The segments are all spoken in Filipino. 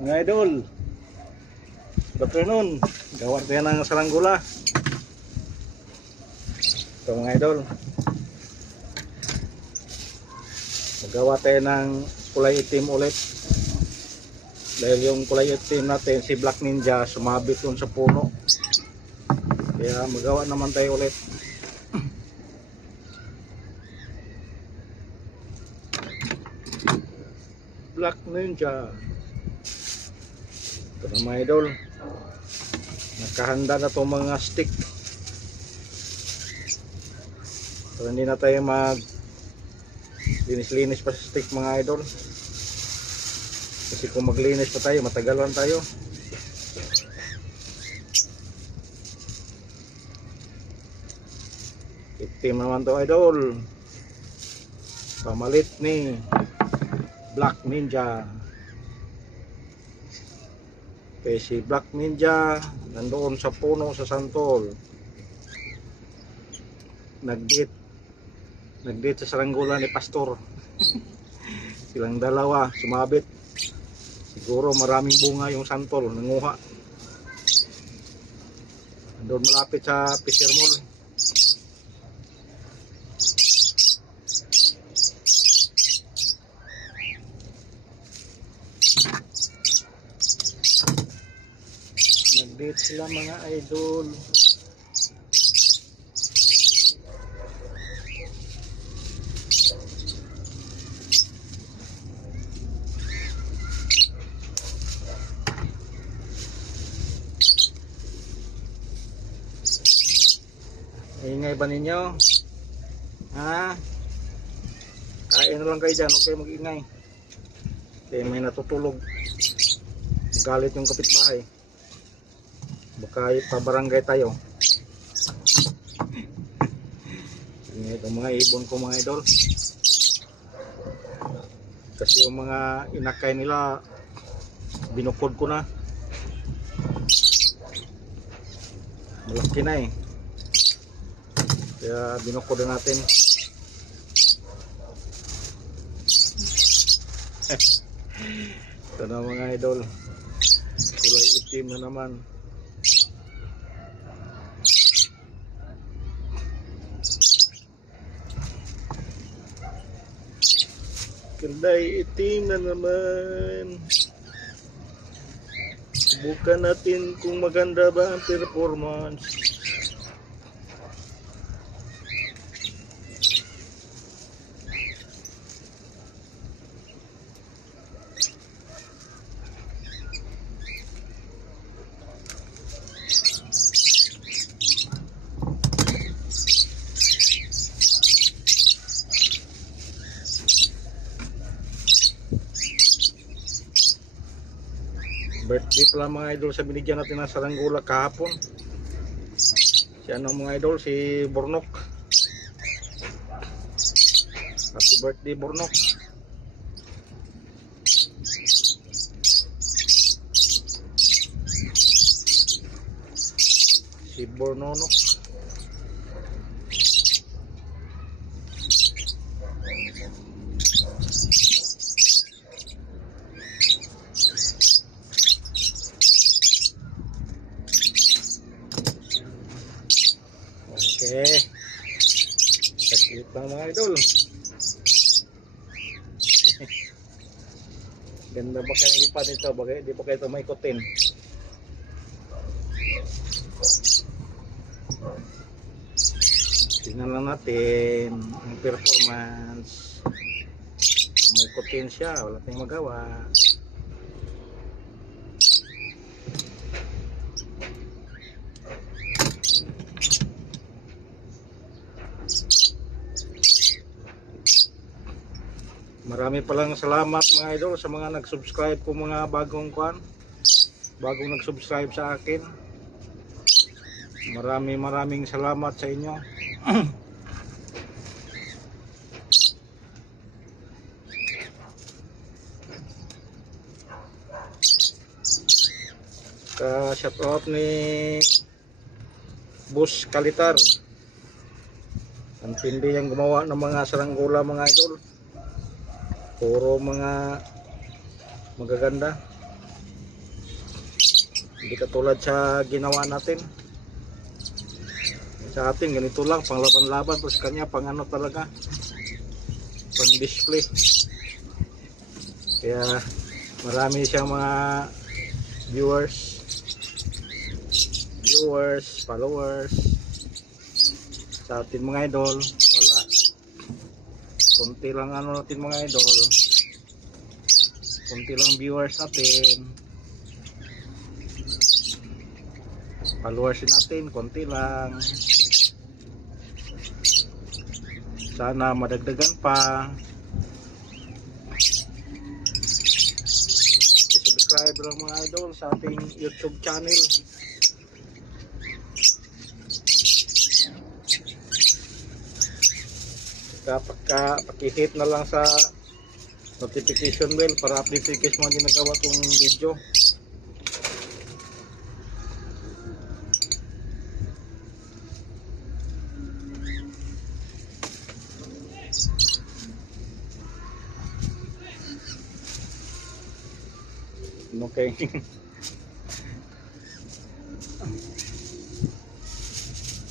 Mga idol, good afternoon. Gawa tayo ng saranggula. Ito mga idol, magawa tayo ng kulay itim ulit. Dahil yung kulay itim natin, si Black Ninja, sumabit dun sa puno. Kaya magawa naman tayo ulit. Black Ninja. Ito na mga idol, nakahanda na itong mga stick para hindi na tayo mag linis-linis pa sa stick mga idol, kasi kung maglinis pa tayo matagalan tayo. Itim naman to idol, pamalit ni Black Ninja. Okay, si Black Ninja nandoon sa puno sa santol, nag-date sa saranggola ni Pastor. Silang dalawa sumabit, siguro maraming bunga yung santol, nanguha. Nandoon malapit sa Fisher Mall. Nag-date sila mga idol. Ingay ba ninyo? Ha? Kain na lang kayo dyan, huwag kayo mag-ingay. Kaya may natutulog. Galit yung kapitbahay. Baka ipabarangay tayo. Ito mga ibon ko mga idol. Kasi yung mga inakay nila binukod ko na. Malaki na eh. Kaya binukod na natin. Ito na mga idol. Kulay itim na naman. Kulay itim na naman. Subukan natin kung maganda ba ang performance. Birthday pala mga idol sa binigyan natin ng saranggola kahapon. Si ano mga idol, si Bornok. Happy birthday Bornok. Si Bornonok. Okay, sakit lang mga idol. Ganda ba kayang lipat nito? Bagay, di pa kayo ito maikutin. Tingnan lang natin ang performance. Kung maikutin siya, wala tayong magawa. Marami palang salamat mga idol sa mga nag-subscribe ko, mga bagong nag-subscribe sa akin. Maraming salamat sa inyo. Shout out ni Boss Kalitar. Ang tindi yung gumawa ng mga saranggola mga idol. Puro mga magaganda. Hindi katulad sa ginawa natin. Sa atin ganito lang, pang laban-laban, tapos kanya pang ano talaga, pang display. Kaya marami siyang mga viewers, followers. Sa atin mga idol, wala. Konti lang ano natin mga idol. Konti lang viewers natin. Followers natin, konti lang. Sana madagdagan pa. I-subscribe lang mga idol sa ating YouTube channel. Paki-hit na lang sa notification bell para update kayo sa mga ginagawa kong video. Okay.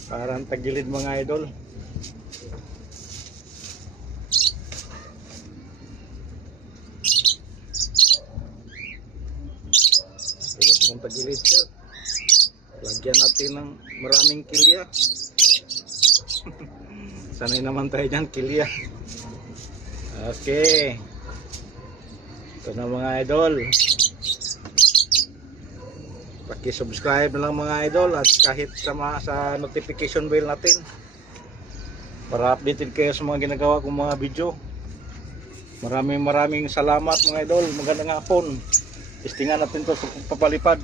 Parang tagilid mga idol. Diba? Kung tagilid siya, lagyan natin ng maraming kilya. Sanay naman tayo dyan, kilya. Okay. Ito na mga idol. Paki-subscribe na lang mga idol at kahit sa notification bell natin para updated kayo sa mga ginagawa kong mga video. Maraming salamat mga idol. Magandang hapon. Testingan natin to sa papalipad.